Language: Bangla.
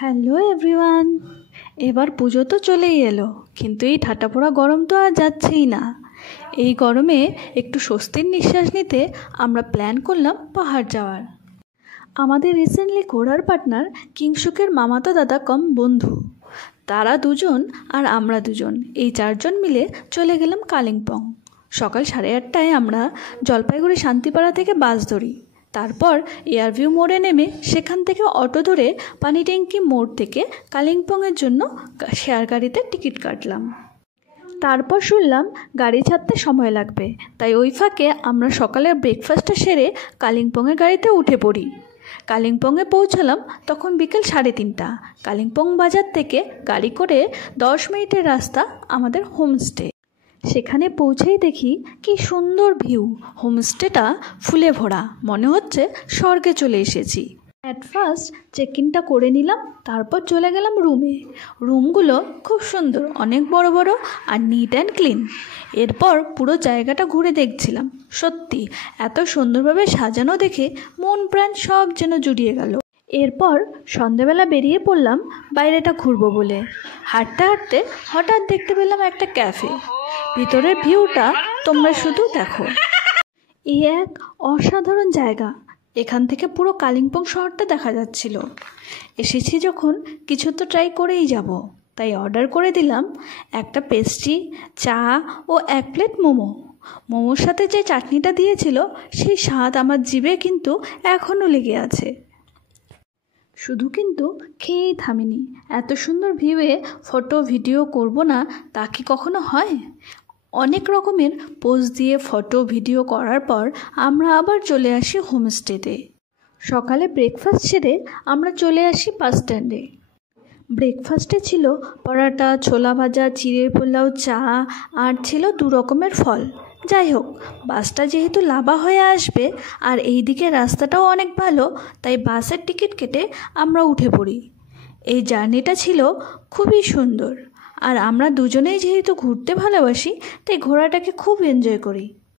Hello everyone. এবার পুজো তো চলেই এলো, কিন্তু এই ঠাটাপোড়া গরম তো আর যাচ্ছেই না। এই গরমে একটু স্বস্তির নিঃশ্বাস নিতে আমরা প্ল্যান করলাম পাহাড় যাওয়ার। আমাদের রিসেন্টলি ঘোরার পার্টনার কিংশুকের মামাতো দাদা কম বন্ধু, তারা দুজন আর আমরা দুজন, এই চারজন মিলে চলে গেলাম কালিম্পং। সকাল 8:30টায় আমরা জলপাইগুড়ি শান্তিপাড়া থেকে বাস ধরি। তারপর এয়ারভিউ মোড়ে নেমে সেখান থেকে অটো ধরে পানি ট্যাঙ্কি মোড় থেকে কালিম্পংয়ের জন্য শেয়ার গাড়িতে টিকিট কাটলাম। তারপর শুনলাম গাড়ি ছাড়তে সময় লাগবে, তাই ওই ফাঁকে আমরা সকালের ব্রেকফাস্টটা সেরে কালিম্পংয়ের গাড়িতে উঠে পড়ি। কালিম্পংয়ে পৌঁছালাম তখন বিকেল 3:30। কালিম্পং বাজার থেকে গাড়ি করে 10 মিনিটের রাস্তা আমাদের হোমস্টে। সেখানে পৌঁছেই দেখি কি সুন্দর ভিউ, হোমস্টেটা ফুলে ভরা, মনে হচ্ছে স্বর্গে চলে এসেছি। অ্যাট ফার্স্ট চেক ইনটা করে নিলাম, তারপর চলে গেলাম রুমে। রুমগুলো খুব সুন্দর, অনেক বড় বড় আর নিট অ্যান্ড ক্লিন। এরপর পুরো জায়গাটা ঘুরে দেখছিলাম, সত্যি এত সুন্দরভাবে সাজানো দেখে মন প্রাণ সব যেন জুড়িয়ে গেল। এরপর সন্ধেবেলা বেরিয়ে পড়লাম বাইরেটা ঘুরবো বলে। হাঁটতে হাঁটতে হঠাৎ দেখতে পেলাম একটা ক্যাফে। ভিতরের ভিউটা তোমরা শুধু দেখো, এই এক অসাধারণ জায়গা। এখান থেকে পুরো কালিম্পং শহরটা দেখা যাচ্ছিল। এসেছি যখন কিছু তো ট্রাই করেই যাব, তাই অর্ডার করে দিলাম একটা পেস্ট্রি, চা ও 1 প্লেট মোমো। মোমোর সাথে যে চাটনিটা দিয়েছিল সেই স্বাদ আমার জিভে কিন্তু এখনও লেগে আছে। শুধু কিন্তু খেয়েই থামিনি, এত সুন্দর ভিউয়ে ফটো ভিডিও করব না তা কি কখনো হয়? অনেক রকমের পোজ দিয়ে ফটো ভিডিও করার পর আমরা আবার চলে আসি হোমস্টেতে। সকালে ব্রেকফাস্ট সেরে আমরা চলে আসি বাস স্ট্যান্ডে। ব্রেকফাস্টে ছিল পরাটা, ছোলা ভাজা, চিড়ের পোলাও, চা আর ছিল 2 রকমের ফল। যাই হোক, বাসটা যেহেতু লাভা হয়ে আসবে আর এই দিকে রাস্তাটাও অনেক ভালো, তাই বাসের টিকিট কেটে আমরা উঠে পড়ি। এই জার্নিটা ছিল খুবই সুন্দর, আর আমরা দুজনেই যেহেতু ঘুরতে ভালোবাসি তাই ঘোরাটাকে খুব এনজয় করি।